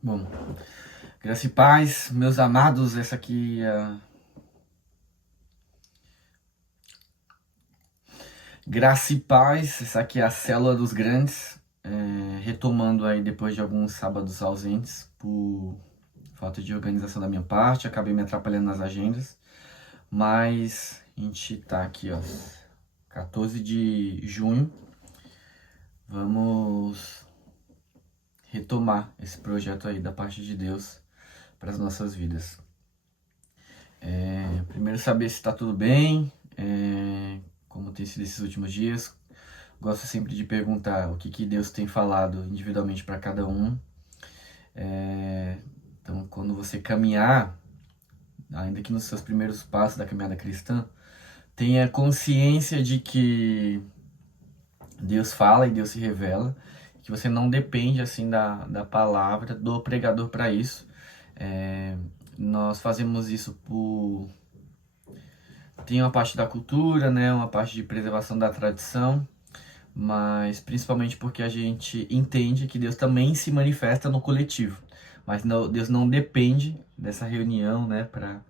Bom, graça e paz, meus amados, essa aqui é... Graça e paz, essa aqui é a Célula dos Grandes, retomando aí depois de alguns sábados ausentes, por falta de organização da minha parte, acabei me atrapalhando nas agendas, mas a gente tá aqui, ó, 14 de junho, vamos retomar esse projeto aí da parte de Deus para as nossas vidas. Primeiro saber se está tudo bem, como tem sido esses últimos dias. Gosto sempre de perguntar o que Deus tem falado individualmente para cada um. Então, quando você caminhar, ainda que nos seus primeiros passos da caminhada cristã, tenha consciência de que Deus fala e Deus se revela, que você não depende assim da palavra do pregador para isso. Nós fazemos isso por... Tem uma parte da cultura, né, uma parte de preservação da tradição, mas principalmente porque a gente entende que Deus também se manifesta no coletivo, mas não, Deus não depende dessa reunião, né, para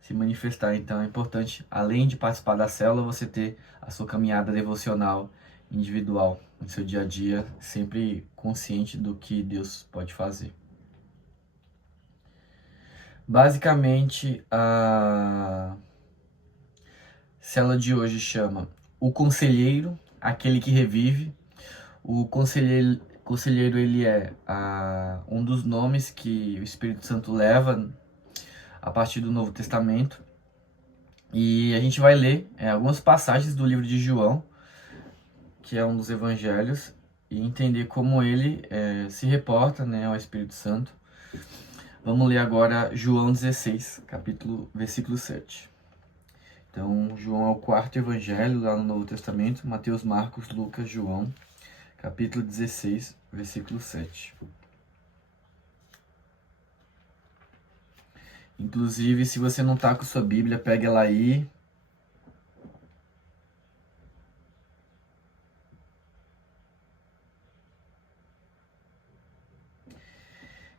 se manifestar. Então é importante, além de participar da célula, você ter a sua caminhada devocional individual no seu dia a dia, sempre consciente do que Deus pode fazer. Basicamente, a célula de hoje chama O Conselheiro, aquele que revive. O conselheiro ele é um dos nomes que o Espírito Santo leva a partir do Novo Testamento. E a gente vai ler algumas passagens do livro de João, que é um dos evangelhos, e entender como ele se reporta, né, ao Espírito Santo. Vamos ler agora João 16, versículo 7. Então, João é o quarto evangelho lá no Novo Testamento: Mateus, Marcos, Lucas, João, capítulo 16, versículo 7. Inclusive, se você não está com sua Bíblia, pegue ela aí.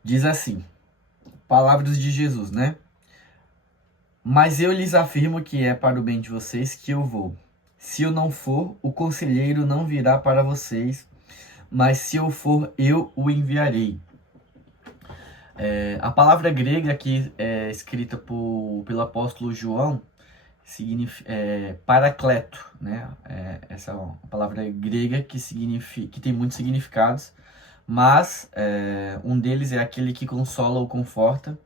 Diz assim, palavras de Jesus, né? Mas eu lhes afirmo que é para o bem de vocês que eu vou. Se eu não for, o conselheiro não virá para vocês, mas se eu for, eu o enviarei. A palavra grega aqui escrita pelo apóstolo João significa paracleto, né? Essa é uma palavra grega que tem muitos significados, mas um deles é aquele que consola ou conforta,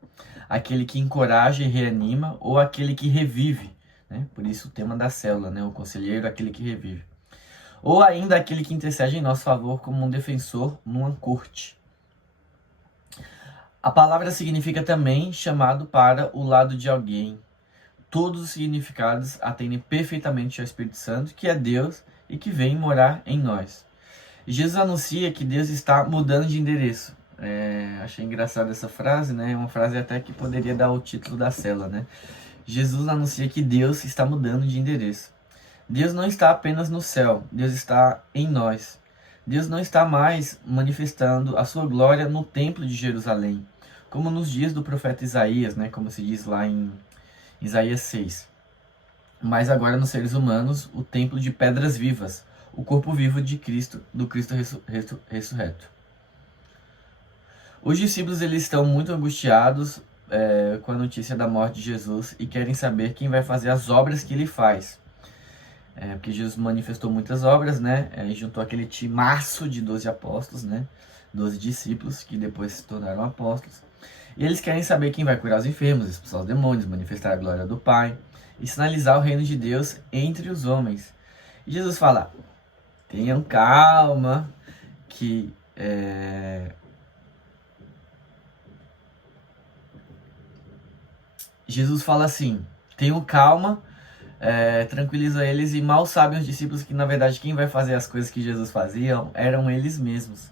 aquele que encoraja e reanima, ou aquele que revive, né? Por isso o tema da célula, né? O conselheiro, aquele que revive. Ou ainda aquele que intercede em nosso favor como um defensor numa corte. A palavra significa também chamado para o lado de alguém. Todos os significados atendem perfeitamente ao Espírito Santo, que é Deus e que vem morar em nós. Jesus anuncia que Deus está mudando de endereço. Achei engraçada essa frase, né? Uma frase até que poderia dar o título da célula, né? Jesus anuncia que Deus está mudando de endereço. Deus não está apenas no céu, Deus está em nós. Deus não está mais manifestando a sua glória no templo de Jerusalém, como nos dias do profeta Isaías, né? Como se diz lá em Isaías 6. Mas agora nos seres humanos, o templo de pedras vivas, o corpo vivo de Cristo, do Cristo ressurreto. Os discípulos eles estão muito angustiados com a notícia da morte de Jesus e querem saber quem vai fazer as obras que ele faz. Porque Jesus manifestou muitas obras, né? E juntou aquele timaço de 12 apóstolos, né? 12 discípulos que depois se tornaram apóstolos. E eles querem saber quem vai curar os enfermos, expulsar os demônios, manifestar a glória do Pai e sinalizar o reino de Deus entre os homens. E Jesus fala, tenham calma, que Jesus fala assim, tenham calma, tranquiliza eles, e mal sabem os discípulos que na verdade quem vai fazer as coisas que Jesus fazia eram eles mesmos.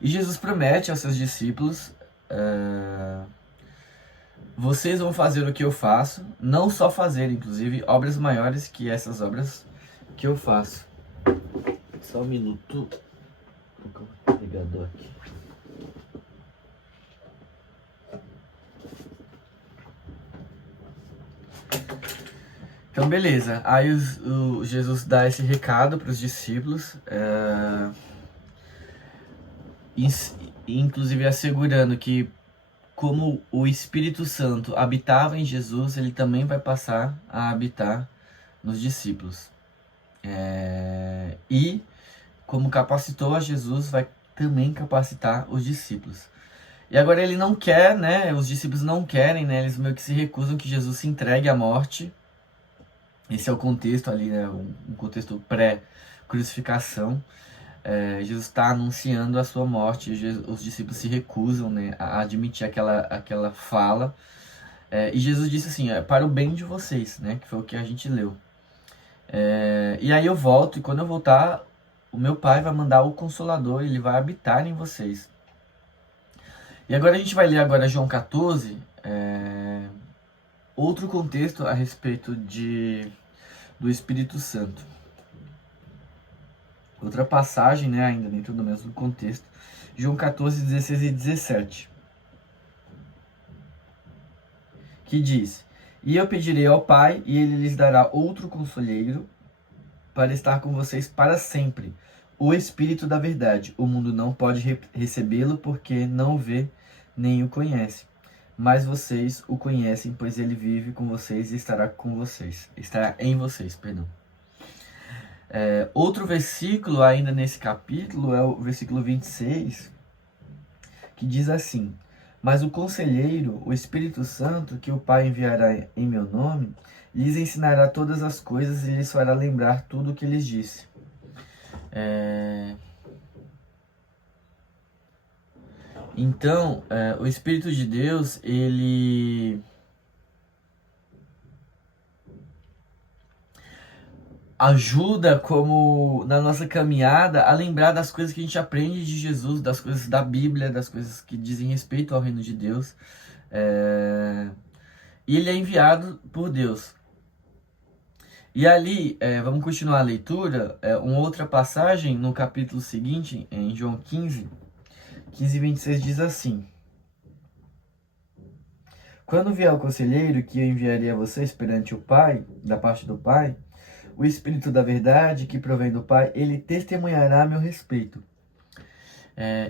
E Jesus promete aos seus discípulos, vocês vão fazer o que eu faço, não só fazer, inclusive, obras maiores que essas obras que eu faço. Só um minuto. Vou colocar o carregador aqui. Então, beleza. Aí Jesus dá esse recado para os discípulos, inclusive assegurando que, como o Espírito Santo habitava em Jesus, ele também vai passar a habitar nos discípulos. E, como capacitou a Jesus, vai também capacitar os discípulos. E agora ele não quer, né? Os discípulos não querem, né? Eles meio que se recusam que Jesus se entregue à morte. Esse é o contexto ali, né? Um contexto pré-crucificação. Jesus está anunciando a sua morte. Os discípulos se recusam, né, a admitir aquela fala. E Jesus disse assim: para o bem de vocês, né? Que foi o que a gente leu. E aí eu volto, e quando eu voltar, o meu Pai vai mandar o Consolador, ele vai habitar em vocês. E agora a gente vai ler agora João 14, outro contexto a respeito do Espírito Santo. Outra passagem, né, ainda dentro do mesmo contexto. João 14, 16 e 17. Que diz: E eu pedirei ao Pai, e ele lhes dará outro conselheiro para estar com vocês para sempre, o Espírito da verdade. O mundo não pode recebê-lo porque não o vê nem o conhece. Mas vocês o conhecem, pois ele vive com vocês e estará com vocês. Estará em vocês, perdão. Outro versículo ainda nesse capítulo é o versículo 26, que diz assim: Mas o Conselheiro, o Espírito Santo, que o Pai enviará em meu nome, lhes ensinará todas as coisas e lhes fará lembrar tudo o que lhes disse. Então, o Espírito de Deus, ele ajuda, como na nossa caminhada, a lembrar das coisas que a gente aprende de Jesus, das coisas da Bíblia, das coisas que dizem respeito ao reino de Deus. E ele é enviado por Deus. E ali, vamos continuar a leitura, uma outra passagem no capítulo seguinte, em João 15, 15 e 26 diz assim: Quando vier o Conselheiro, que eu enviarei a vocês perante o Pai, da parte do Pai, o Espírito da verdade, que provém do Pai, ele testemunhará a meu respeito.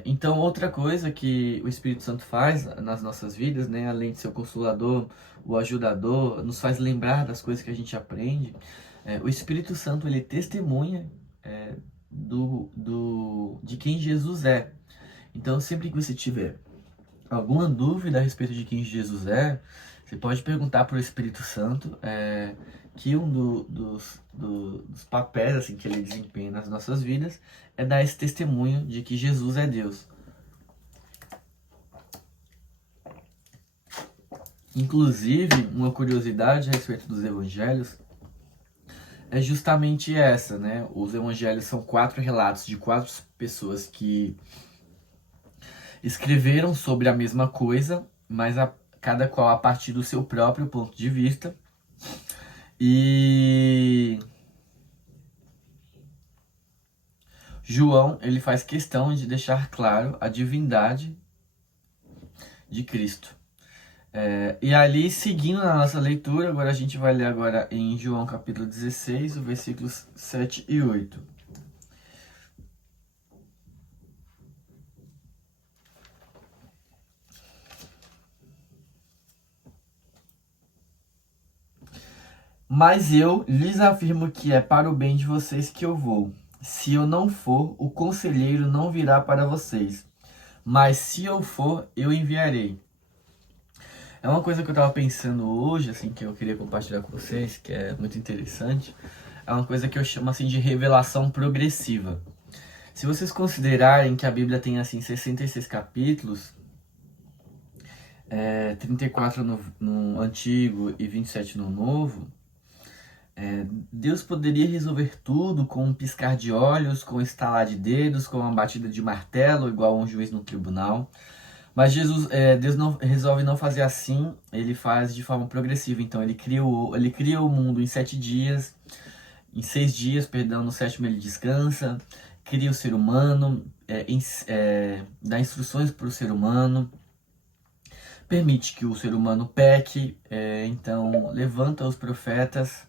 Então, outra coisa que o Espírito Santo faz nas nossas vidas, né, além de ser o Consolador, o Ajudador, nos faz lembrar das coisas que a gente aprende, o Espírito Santo, ele testemunha de quem Jesus é. Então, sempre que você tiver alguma dúvida a respeito de quem Jesus é, você pode perguntar para o Espírito Santo, que dos papéis assim, que ele desempenha nas nossas vidas é dar esse testemunho de que Jesus é Deus. Inclusive, uma curiosidade a respeito dos evangelhos é justamente essa, né? Os evangelhos são 4 relatos de 4 pessoas que escreveram sobre a mesma coisa, mas cada qual a partir do seu próprio ponto de vista. E João, ele faz questão de deixar claro a divindade de Cristo. E ali, seguindo na nossa leitura, agora a gente vai ler agora em João capítulo 16, versículos 7 e 8. Mas eu lhes afirmo que é para o bem de vocês que eu vou. Se eu não for, o conselheiro não virá para vocês. Mas se eu for, eu enviarei. É uma coisa que eu estava pensando hoje, assim, que eu queria compartilhar com vocês, que é muito interessante. É uma coisa que eu chamo assim de revelação progressiva. Se vocês considerarem que a Bíblia tem assim 66 capítulos, 34 no Antigo e 27 no Novo, Deus poderia resolver tudo com um piscar de olhos, com um estalar de dedos, com uma batida de martelo, igual a um juiz no tribunal. Mas Deus não resolve não fazer assim, ele faz de forma progressiva. Então ele cria o mundo em 7 dias, em 6 dias, perdão, no 7º ele descansa, cria o ser humano, dá instruções para o ser humano, permite que o ser humano peque, então levanta os profetas,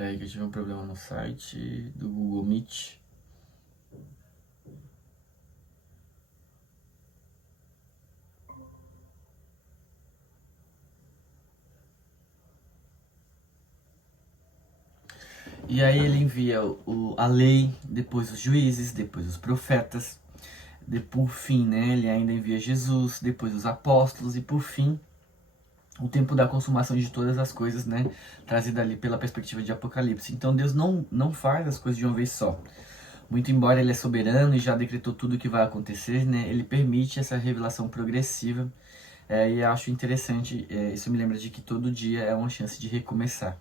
Espera aí que eu tive um problema no site do Google Meet. E aí ele envia a lei, depois os juízes, depois os profetas, por fim, né, ele ainda envia Jesus, depois os apóstolos e por fim o tempo da consumação de todas as coisas, né, trazida ali pela perspectiva de Apocalipse. Então Deus não faz as coisas de uma vez só. Muito embora ele é soberano e já decretou tudo o que vai acontecer, né, ele permite essa revelação progressiva. E acho interessante, isso me lembra de que todo dia é uma chance de recomeçar.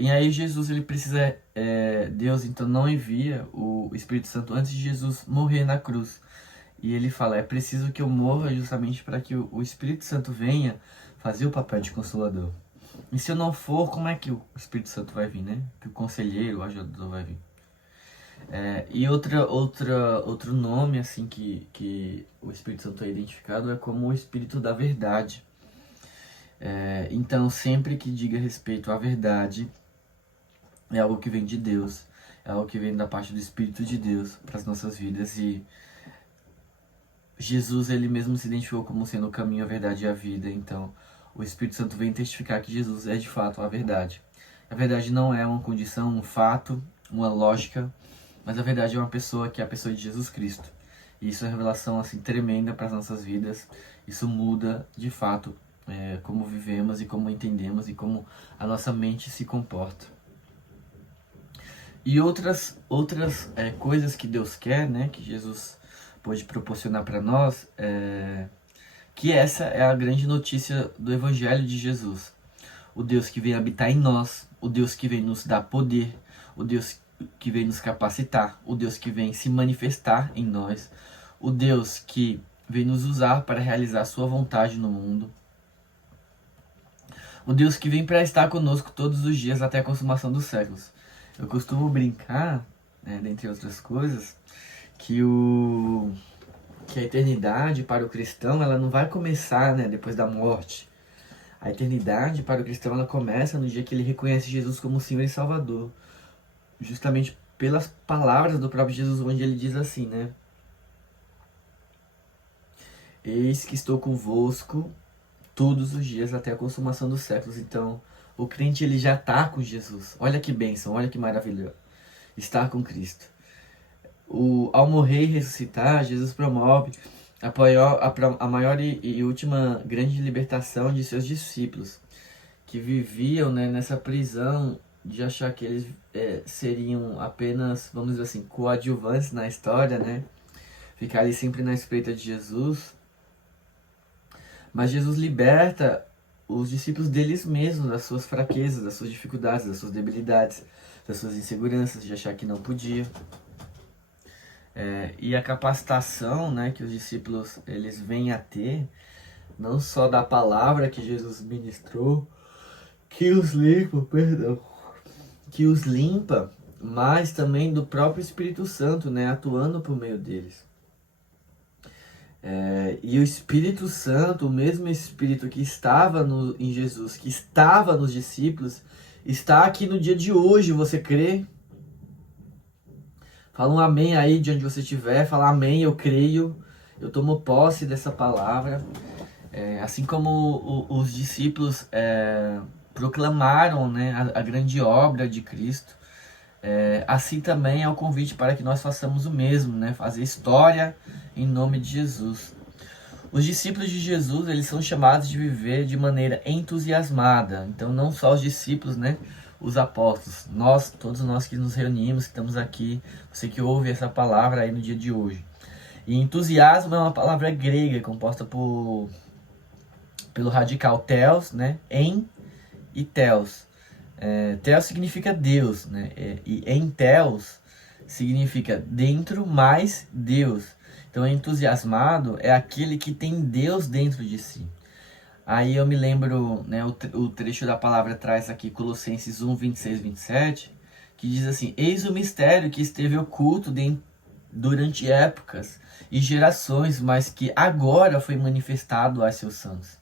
E aí Jesus, ele precisa, Deus então não envia o Espírito Santo antes de Jesus morrer na cruz. E ele fala, é preciso que eu morra justamente para que o Espírito Santo venha fazer o papel de consolador. E se eu não for, como é que o Espírito Santo vai vir, né? Que o conselheiro, o ajudador vai vir. E outro nome assim que o Espírito Santo é identificado é como o Espírito da Verdade. Então, sempre que diga respeito à verdade, é algo que vem de Deus, é algo que vem da parte do Espírito de Deus para as nossas vidas. E Jesus, ele mesmo se identificou como sendo o caminho, a verdade e a vida. Então, o Espírito Santo vem testificar que Jesus é de fato a verdade. A verdade não é uma condição, um fato, uma lógica, mas a verdade é uma pessoa, que é a pessoa de Jesus Cristo. E isso é uma revelação assim tremenda para as nossas vidas. Isso muda de fato como vivemos e como entendemos e como a nossa mente se comporta. E outras coisas que Deus quer, né, que Jesus pode proporcionar para nós, que essa é a grande notícia do Evangelho de Jesus. O Deus que vem habitar em nós, o Deus que vem nos dar poder, o Deus que vem nos capacitar, o Deus que vem se manifestar em nós, o Deus que vem nos usar para realizar a sua vontade no mundo, o Deus que vem para estar conosco todos os dias até a consumação dos séculos. Eu costumo brincar, dentre outras coisas, que a eternidade para o cristão, ela não vai começar, depois da morte. A eternidade para o cristão, ela começa no dia que ele reconhece Jesus como Senhor e Salvador. Justamente pelas palavras do próprio Jesus, onde ele diz assim, né? Eis que estou convosco todos os dias até a consumação dos séculos. Então, o crente, ele já está com Jesus. Olha que bênção, olha que maravilha. Estar com Cristo. Ao morrer e ressuscitar, Jesus promove a maior e última grande libertação de seus discípulos, que viviam, nessa prisão de achar que eles seriam apenas, vamos dizer assim, coadjuvantes na história, ficarem sempre na espreita de Jesus. Mas Jesus liberta os discípulos deles mesmos, das suas fraquezas, das suas dificuldades, das suas debilidades, das suas inseguranças, de achar que não podia. E a capacitação, que os discípulos eles vêm a ter, não só da palavra que Jesus ministrou, que os limpa, mas também do próprio Espírito Santo, atuando por meio deles. E o Espírito Santo, o mesmo Espírito que estava em Jesus, que estava nos discípulos, está aqui no dia de hoje. Você crê? Fala um amém aí de onde você estiver. Fala amém, eu creio. Eu tomo posse dessa palavra. Assim como os discípulos proclamaram, a grande obra de Cristo, assim também é o convite para que nós façamos o mesmo, fazer história em nome de Jesus. Os discípulos de Jesus, eles são chamados de viver de maneira entusiasmada. Então, não só os discípulos, os apóstolos, todos nós que nos reunimos, que estamos aqui, você que ouve essa palavra aí no dia de hoje. E entusiasmo é uma palavra grega composta pelo radical theos, em e theos. Theos significa Deus, e em theos significa dentro mais Deus. Então, entusiasmado é aquele que tem Deus dentro de si. Aí eu me lembro, o trecho da palavra traz aqui Colossenses 1, 26, 27, que diz assim: eis o mistério que esteve oculto durante épocas e gerações, mas que agora foi manifestado a seus santos.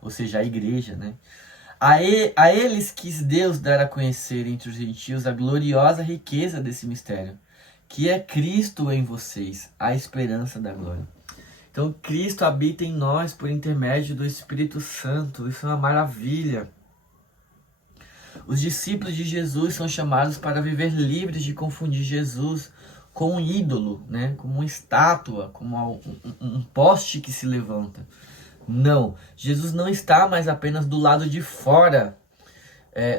Ou seja, a igreja, A eles quis Deus dar a conhecer entre os gentios a gloriosa riqueza desse mistério, que é Cristo em vocês, a esperança da glória. Então Cristo habita em nós por intermédio do Espírito Santo. Isso é uma maravilha. Os discípulos de Jesus são chamados para viver livres de confundir Jesus com um ídolo, né? Como uma estátua, como um poste que se levanta. Não, Jesus não está mais apenas do lado de fora,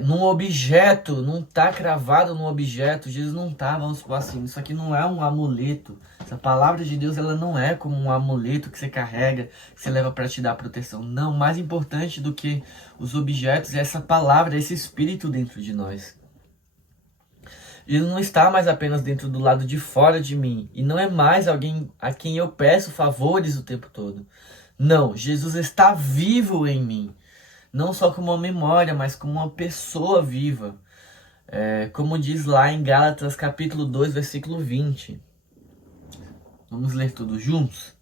num objeto, não está cravado num objeto. Jesus não está, vamos supor assim, isso aqui não é um amuleto. Essa palavra de Deus, ela não é como um amuleto que você carrega, que você leva para te dar proteção. Não, mais importante do que os objetos é essa palavra, esse Espírito dentro de nós. Ele não está mais apenas dentro do lado de fora de mim, e não é mais alguém a quem eu peço favores o tempo todo. Não, Jesus está vivo em mim. Não só como uma memória, mas como uma pessoa viva. Como diz lá em Gálatas capítulo 2, versículo 20. Vamos ler tudo juntos?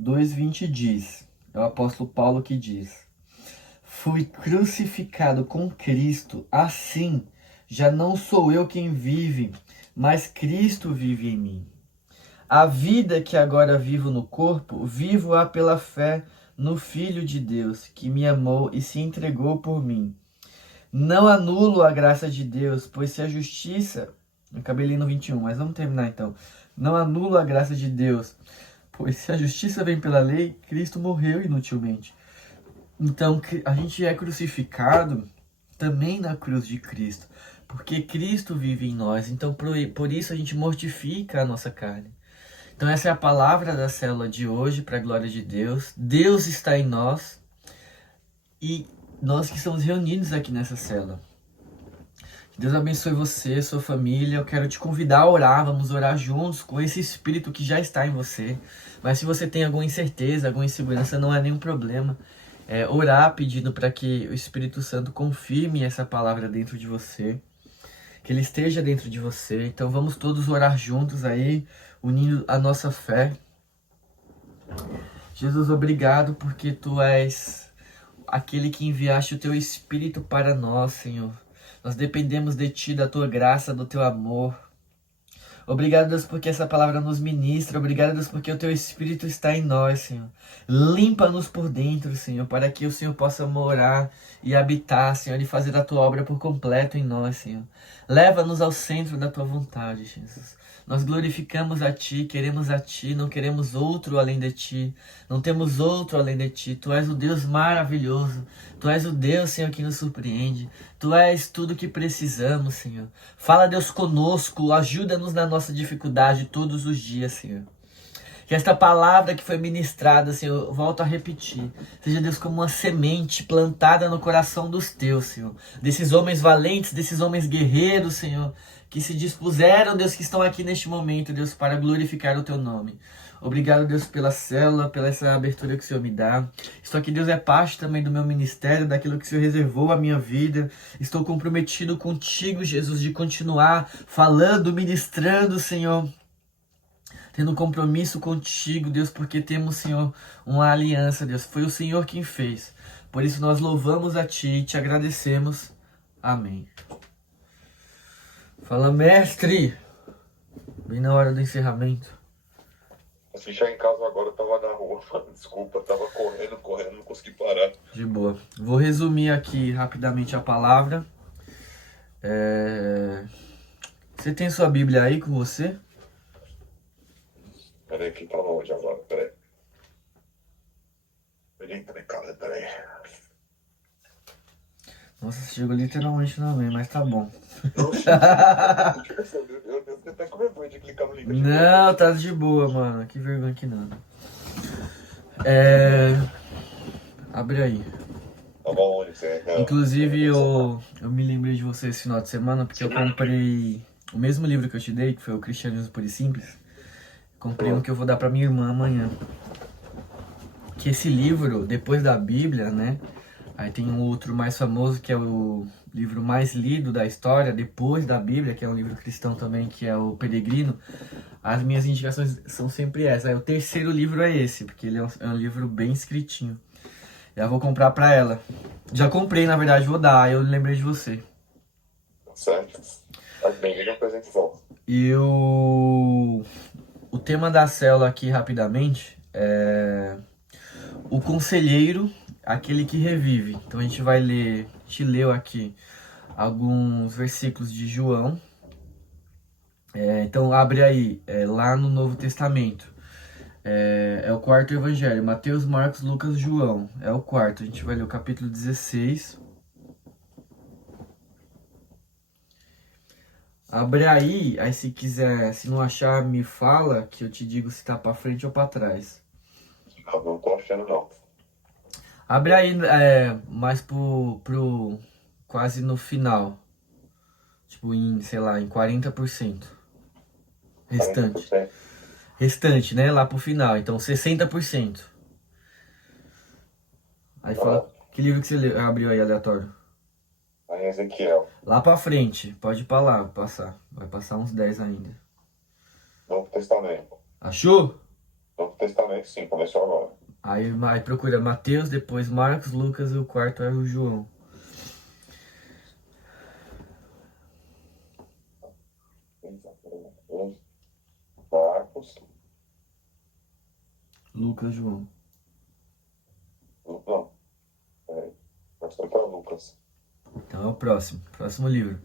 Dois 20 diz, é o apóstolo Paulo que diz: fui crucificado com Cristo, assim já não sou eu quem vive, mas Cristo vive em mim. A vida que agora vivo no corpo, vivo-a pela fé no Filho de Deus, que me amou e se entregou por mim. Não anulo a graça de Deus, pois se a justiça... Eu acabei lendo 21, mas vamos terminar então. Não anulo a graça de Deus, pois se a justiça vem pela lei, Cristo morreu inutilmente. Então a gente é crucificado também na cruz de Cristo, porque Cristo vive em nós. Então por isso a gente mortifica a nossa carne. Então essa é a palavra da célula de hoje, para a glória de Deus. Deus está em nós e nós que estamos reunidos aqui nessa célula. Que Deus abençoe você, sua família. Eu quero te convidar a orar, vamos orar juntos com esse Espírito que já está em você. Mas se você tem alguma incerteza, alguma insegurança, não é nenhum problema. Orar pedindo para que o Espírito Santo confirme essa palavra dentro de você, que ele esteja dentro de você. Então vamos todos orar juntos aí, unindo a nossa fé. Jesus, obrigado porque tu és aquele que enviaste o teu Espírito para nós, Senhor. Nós dependemos de ti, da tua graça, do teu amor. Obrigado, Deus, porque essa palavra nos ministra. Obrigado, Deus, porque o teu Espírito está em nós, Senhor. Limpa-nos por dentro, Senhor, para que o Senhor possa morar e habitar, Senhor, e fazer a tua obra por completo em nós, Senhor. Leva-nos ao centro da tua vontade, Jesus. Nós glorificamos a ti, queremos a ti, não queremos outro além de ti. Não temos outro além de ti. Tu és o Deus maravilhoso. Tu és o Deus, Senhor, que nos surpreende. Tu és tudo que precisamos, Senhor. Fala, Deus, conosco. Ajuda-nos na nossa dificuldade todos os dias, Senhor. Que esta palavra que foi ministrada, Senhor, volto a repetir, seja, Deus, como uma semente plantada no coração dos teus, Senhor. Desses homens valentes, desses homens guerreiros, Senhor, que se dispuseram, Deus, que estão aqui neste momento, Deus, para glorificar o teu nome. Obrigado, Deus, pela célula, pela essa abertura que o Senhor me dá. Isso aqui, Deus, é parte também do meu ministério, daquilo que o Senhor reservou à minha vida. Estou comprometido contigo, Jesus, de continuar falando, ministrando, Senhor, tendo um compromisso contigo, Deus, porque temos, Senhor, uma aliança, Deus. Foi o Senhor quem fez. Por isso nós louvamos a ti e te agradecemos. Amém. Fala, mestre! Bem na hora do encerramento. Assim, já em casa agora, eu tava na rua, desculpa, tava correndo, não consegui parar. De boa. Vou resumir aqui rapidamente a palavra. Você tem sua Bíblia aí com você? Peraí, que tá longe agora, peraí. Peraí. Nossa, chegou literalmente na meia, mas tá bom. Eu tenho até com vergonha de clicar no link. Não, tá de boa, mano. Que vergonha que não. Abre aí. Tá bom, onde você é? Inclusive, eu me lembrei de você esse final de semana porque eu comprei o mesmo livro que eu te dei, que foi o Cristianismo Puro e Simples. Comprei um que eu vou dar pra minha irmã amanhã. que esse livro, depois da Bíblia, né? Aí tem um outro mais famoso, que é o livro mais lido da história, depois da Bíblia, que é um livro cristão também, que é o Peregrino. As minhas indicações são sempre essas. Aí o terceiro livro é esse, porque ele é um livro bem escritinho. Já vou comprar pra ela. Já comprei, na verdade, vou dar. Aí eu lembrei de você. Certo? Mas bem, um presente bom. E o tema da célula aqui, rapidamente, é o conselheiro, aquele que revive. Então a gente vai ler, a gente leu aqui alguns versículos de João. Então abre aí, lá no Novo Testamento. É o quarto evangelho, Mateus, Marcos, Lucas, João. É o quarto, a gente vai ler o capítulo 16. Abre aí se quiser, se não achar, me fala, que eu te digo se tá pra frente ou pra trás. Eu não tô achando, não. Abre aí, mais pro quase no final. Tipo, sei lá, em 40%. Restante. 40%. Restante, né? Lá pro final. Então, 60%. Aí Ah, fala, que livro que você abriu aí, aleatório? aí Ezequiel. Lá pra frente. Pode ir pra lá, passar. Vai passar uns 10 ainda. Novo Testamento. Achou? Novo Testamento, sim, começou agora. Aí procura Mateus, depois Marcos, Lucas e o quarto é o João. Marcos. Lucas, João. Não, peraí. Mas foi para Lucas. Então é o próximo. Próximo livro.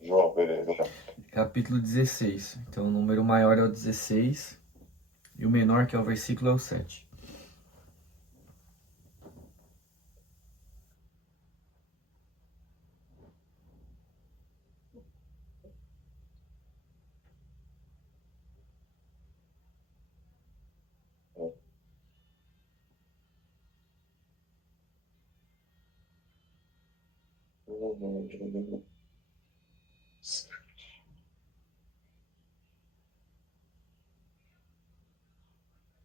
João, beleza. Capítulo 16. Então o número maior é o 16. E o menor, que é o versículo, é o 7. É.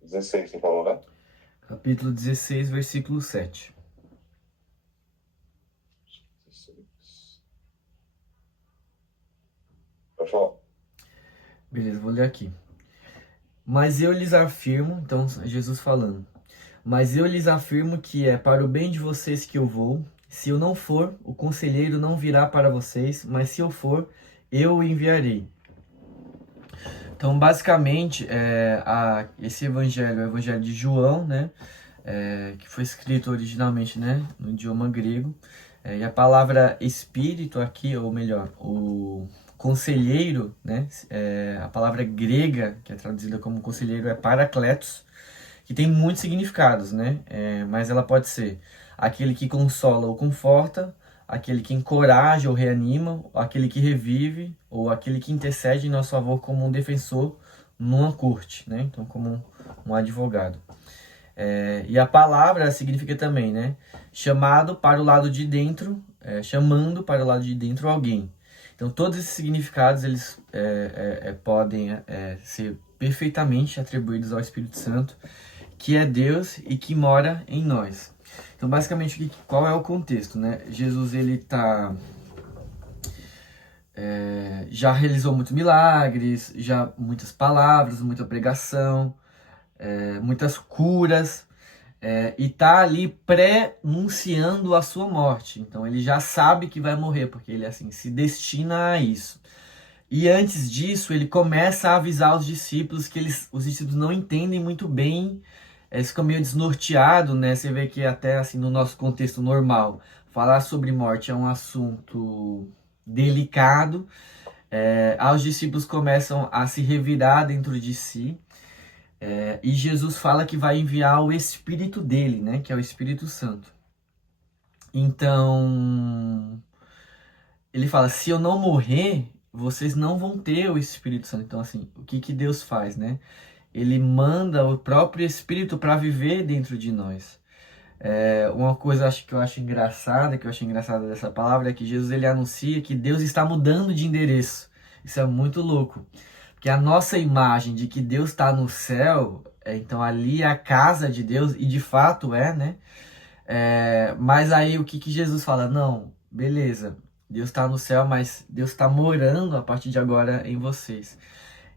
16, você falou, né? Capítulo 16, versículo 7. 16. Pode falar. Beleza, vou ler aqui. Mas eu lhes afirmo, então Jesus falando. Mas eu lhes afirmo que é para o bem de vocês que eu vou. Se eu não for, o conselheiro não virá para vocês, mas se eu for, eu o enviarei. Então, basicamente, esse evangelho é o evangelho de João, né? Que foi escrito originalmente, né, no idioma grego. E a palavra espírito aqui, ou melhor, o conselheiro, né? A palavra grega, que é traduzida como conselheiro, é parakletos, que tem muitos significados, né? Mas ela pode ser aquele que consola ou conforta, aquele que encoraja ou reanima, aquele que revive, ou aquele que intercede em nosso favor como um defensor numa corte, né? Então, como um advogado. E a palavra significa também, né? Chamado para o lado de dentro, chamando para o lado de dentro alguém. Então, todos esses significados, eles podem ser perfeitamente atribuídos ao Espírito Santo, que é Deus e que mora em nós. Então, basicamente, qual é o contexto, né? Jesus, ele já realizou muitos milagres, já muitas palavras, muita pregação, muitas curas, e tá ali pré-nunciando a sua morte. Então, ele já sabe que vai morrer, porque ele, assim, se destina a isso. E antes disso, ele começa a avisar os discípulos que os discípulos não entendem muito bem, eles ficam meio desnorteados, né? Você vê que até assim no nosso contexto normal, falar sobre morte é um assunto delicado. Os discípulos começam a se revirar dentro de si, e Jesus fala que vai enviar o Espírito dele, né? Que é o Espírito Santo. Então, ele fala, se eu não morrer, vocês não vão ter o Espírito Santo. Então, assim, o que Deus faz, né? Ele manda o próprio Espírito para viver dentro de nós. Uma coisa que eu acho engraçada dessa palavra, é que Jesus ele anuncia que Deus está mudando de endereço. Isso é muito louco. Porque a nossa imagem de que Deus está no céu, então ali é a casa de Deus, e de fato é, né? Mas aí o que, que Jesus fala? Não, beleza, Deus está no céu, mas Deus está morando a partir de agora em vocês.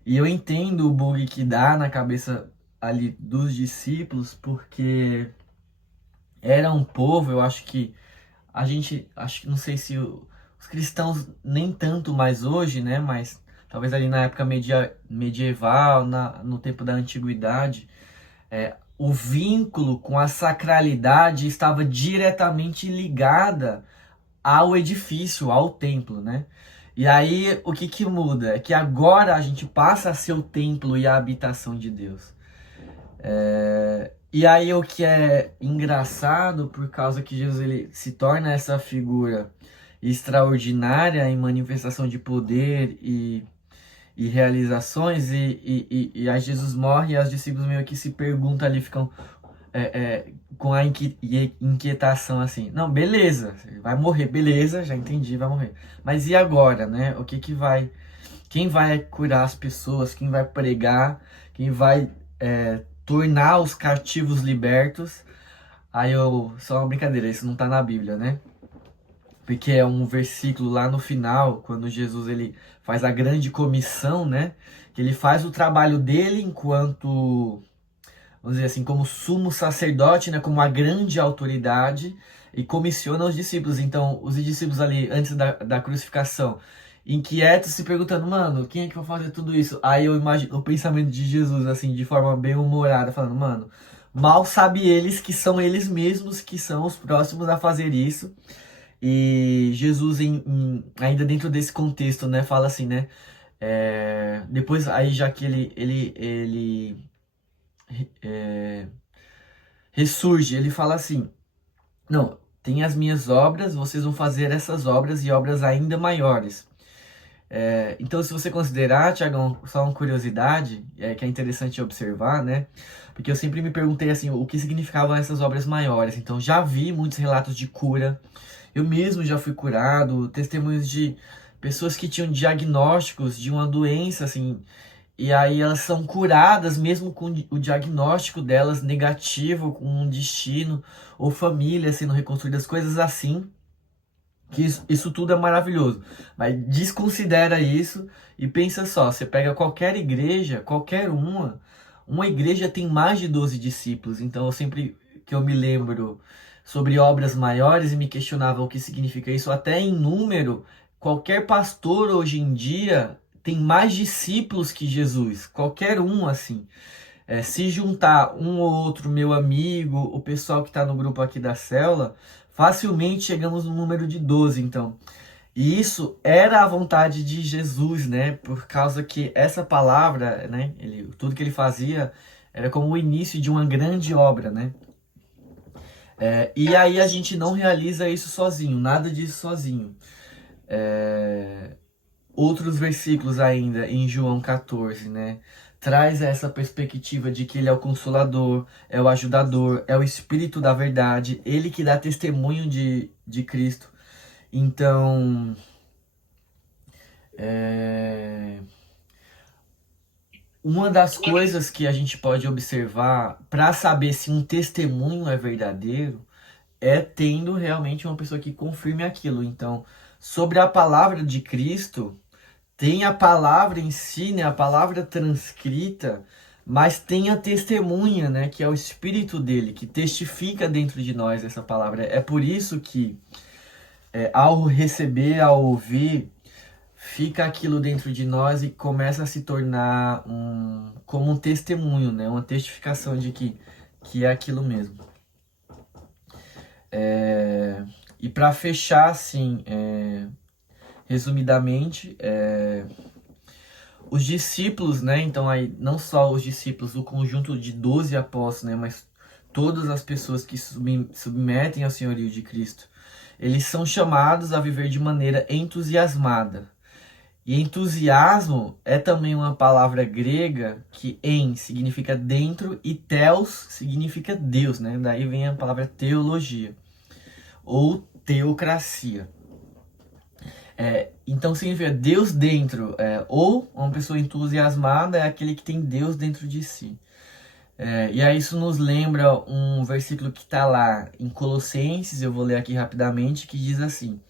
E eu entendo o bug que dá na cabeça ali dos discípulos, porque era um povo, eu acho que acho que não sei se os cristãos nem tanto mais hoje, né? Mas talvez ali na época medieval, no tempo da antiguidade, o vínculo com a sacralidade estava diretamente ligada ao edifício, ao templo, né? E aí o que que muda? É que agora a gente passa a ser o templo e a habitação de Deus. E aí o que é engraçado, por causa que Jesus ele se torna essa figura extraordinária em manifestação de poder e realizações, e aí Jesus morre e os discípulos meio que se perguntam ali, ficam com a inquietação assim, não, beleza, vai morrer, beleza, já entendi, vai morrer. Mas e agora, né? O que que vai... Quem vai curar as pessoas, quem vai pregar, quem vai tornar os cativos libertos. Só uma brincadeira, isso não tá na Bíblia, né? Porque é um versículo lá no final, quando Jesus ele faz a grande comissão, né? Que ele faz o trabalho dele enquanto, vamos dizer assim, como sumo sacerdote, né? Como a grande autoridade, e comissiona os discípulos. Então, os discípulos ali, antes da crucificação, inquietos, se perguntando, mano, quem é que vai fazer tudo isso? Aí eu imagino o pensamento de Jesus, assim, de forma bem humorada, falando, mano, mal sabe eles que são eles mesmos que são os próximos a fazer isso. E Jesus, ainda dentro desse contexto, né, fala assim, né, depois, aí já que ele ressurge, ele fala assim, não, tem as minhas obras, vocês vão fazer essas obras e obras ainda maiores. Então, se você considerar, Tiagão, só uma curiosidade, que é interessante observar, né? Porque eu sempre me perguntei assim, o que significavam essas obras maiores. Então, já vi muitos relatos de cura. Eu mesmo já fui curado, testemunhos de pessoas que tinham diagnósticos de uma doença, assim, e aí elas são curadas mesmo com o diagnóstico delas negativo, com um destino, ou família sendo reconstruídas, coisas assim que isso tudo é maravilhoso, mas desconsidera isso e pensa só, você pega qualquer igreja, qualquer uma igreja tem mais de 12 discípulos, então eu sempre que eu me lembro sobre obras maiores e me questionava o que significa isso, até em número, qualquer pastor hoje em dia tem mais discípulos que Jesus, qualquer um assim. Se juntar um ou outro meu amigo, o pessoal que está no grupo aqui da célula, facilmente chegamos no número de 12, então. E isso era a vontade de Jesus, né? Por causa que essa palavra, né? Tudo que ele fazia era como o início de uma grande obra, né? E aí a gente não realiza isso sozinho, nada disso sozinho. Outros versículos ainda em João 14, né? Traz essa perspectiva de que ele é o consolador, é o ajudador, é o Espírito da verdade, ele que dá testemunho de Cristo. Então, uma das coisas que a gente pode observar para saber se um testemunho é verdadeiro é tendo realmente uma pessoa que confirme aquilo. Então, sobre a palavra de Cristo, tem a palavra em si, né, a palavra transcrita, mas tem a testemunha, né, que é o Espírito dele, que testifica dentro de nós essa palavra. É por isso que, ao receber, ao ouvir, fica aquilo dentro de nós e começa a se tornar como um testemunho, né, uma testificação de que é aquilo mesmo. E para fechar, assim, resumidamente, os discípulos, né? Então aí não só os discípulos, o conjunto de 12 apóstolos, né? Mas todas as pessoas que submetem ao senhorio de Cristo, eles são chamados a viver de maneira entusiasmada. E entusiasmo é também uma palavra grega que significa dentro e theos significa Deus, né? Daí vem a palavra teologia ou teocracia. Então significa Deus dentro, ou uma pessoa entusiasmada é aquele que tem Deus dentro de si. E aí isso nos lembra um versículo que está lá em Colossenses, eu vou ler aqui rapidamente, que diz assim,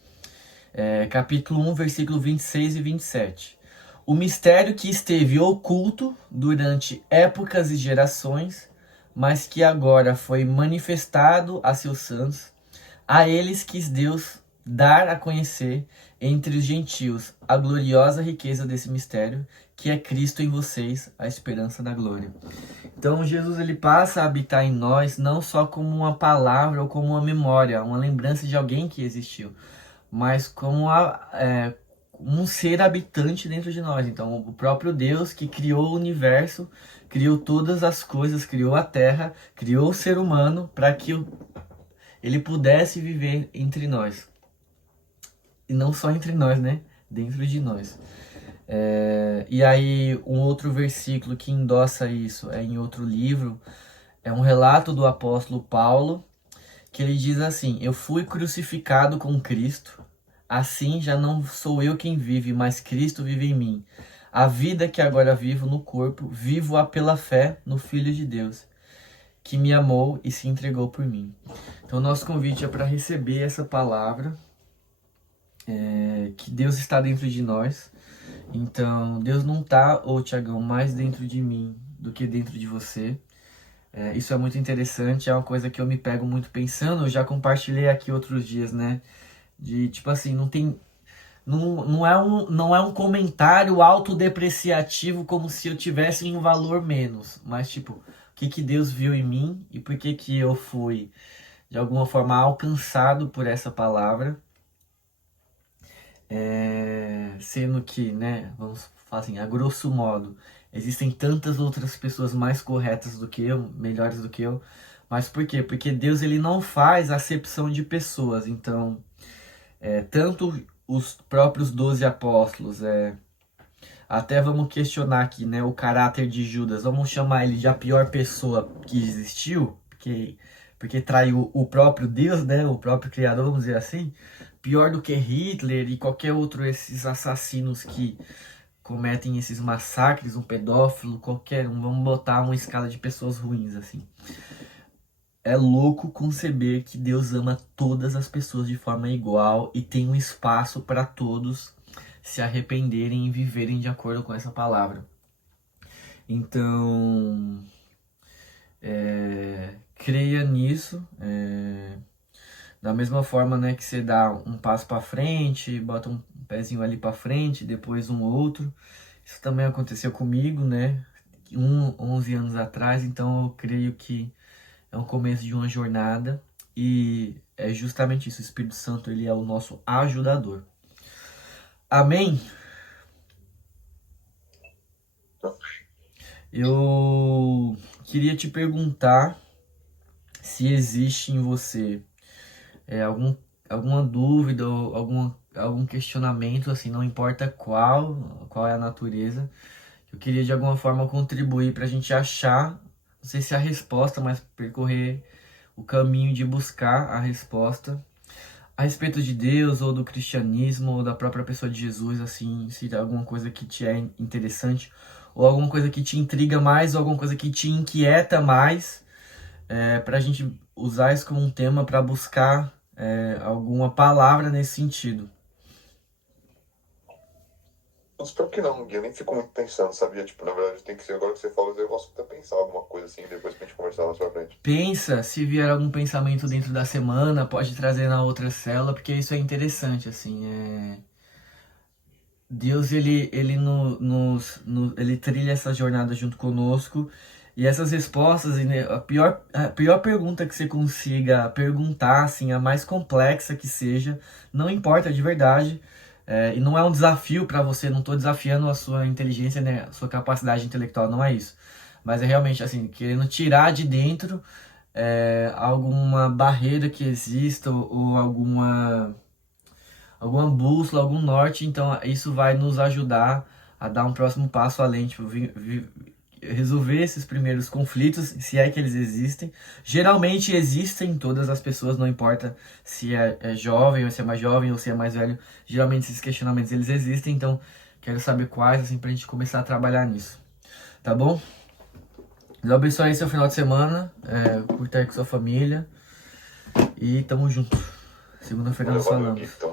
capítulo 1, versículo 26 e 27. O mistério que esteve oculto durante épocas e gerações, mas que agora foi manifestado a seus santos, a eles quis Deus dar a conhecer entre os gentios a gloriosa riqueza desse mistério, que é Cristo em vocês, a esperança da glória. Então Jesus ele passa a habitar em nós não só como uma palavra ou como uma memória, uma lembrança de alguém que existiu, mas como um ser habitante dentro de nós. Então o próprio Deus que criou o universo, criou todas as coisas, criou a terra, criou o ser humano para que ele pudesse viver entre nós. E não só entre nós, né? Dentro de nós. E aí, um outro versículo que endossa isso é em outro livro, é um relato do apóstolo Paulo, que ele diz assim: eu fui crucificado com Cristo, assim já não sou eu quem vive, mas Cristo vive em mim. A vida que agora vivo no corpo, vivo-a pela fé no Filho de Deus, que me amou e se entregou por mim. Então, nosso convite é para receber essa palavra, que Deus está dentro de nós. Então, Deus não está, Tiagão, mais dentro de mim do que dentro de você. Isso é muito interessante, é uma coisa que eu me pego muito pensando. Eu já compartilhei aqui outros dias, né? De tipo assim, não é um comentário autodepreciativo como se eu tivesse um valor menos, mas tipo, o que Deus viu em mim e por que eu fui de alguma forma alcançado por essa palavra. Sendo que, né, vamos falar assim, a grosso modo, existem tantas outras pessoas mais corretas do que eu, melhores do que eu, mas por quê? Porque Deus ele não faz acepção de pessoas, então, tanto os próprios 12 apóstolos, até vamos questionar aqui, né, o caráter de Judas, vamos chamar ele de a pior pessoa que existiu, porque traiu o próprio Deus, né, o próprio Criador, vamos dizer assim, pior do que Hitler e qualquer outro esses assassinos que cometem esses massacres, um pedófilo, qualquer um, vamos botar uma escala de pessoas ruins, assim. É louco conceber que Deus ama todas as pessoas de forma igual e tem um espaço para todos se arrependerem e viverem de acordo com essa palavra. Então, creia nisso. Da mesma forma, né, que você dá um passo para frente, bota um pezinho ali para frente, depois um outro. Isso também aconteceu comigo, né? 11 anos atrás, então eu creio que é o começo de uma jornada e é justamente isso, o Espírito Santo, ele é o nosso ajudador. Amém? Eu queria te perguntar se existe em você alguma dúvida ou algum questionamento, assim, não importa qual é a natureza. Eu queria de alguma forma contribuir para a gente achar, não sei se é a resposta, mas percorrer o caminho de buscar a resposta a respeito de Deus ou do cristianismo ou da própria pessoa de Jesus, assim, se tem alguma coisa que te é interessante ou alguma coisa que te intriga mais ou alguma coisa que te inquieta mais, para a gente usar isso como um tema para buscar alguma palavra nesse sentido. Eu espero que não, Gui. Eu nem fico muito pensando, sabia? Tipo, na verdade, tem que ser agora que você falou, eu posso até pensar alguma coisa assim, depois pra gente conversar mais pra frente. Pensa, se vier algum pensamento dentro da semana, pode trazer na outra célula, porque isso é interessante, assim, Deus, ele trilha essa jornada junto conosco, e essas respostas, né, a pior pergunta que você consiga perguntar, assim, a mais complexa que seja, não importa de verdade, e não é um desafio para você, não estou desafiando a sua inteligência, né, a sua capacidade intelectual, não é isso. Mas é realmente, assim, querendo tirar de dentro alguma barreira que exista ou alguma bússola, algum norte, então isso vai nos ajudar a dar um próximo passo além, tipo, resolver esses primeiros conflitos, se é que eles existem. Geralmente existem, todas as pessoas, não importa se é jovem, ou se é mais jovem, ou se é mais velho. Geralmente esses questionamentos, eles existem, então quero saber quais, assim, pra gente começar a trabalhar nisso. Tá bom? Deus abençoe aí seu final de semana, curta aí com sua família e tamo junto. Segunda-feira nós Valeu, falamos. Gui. Tamo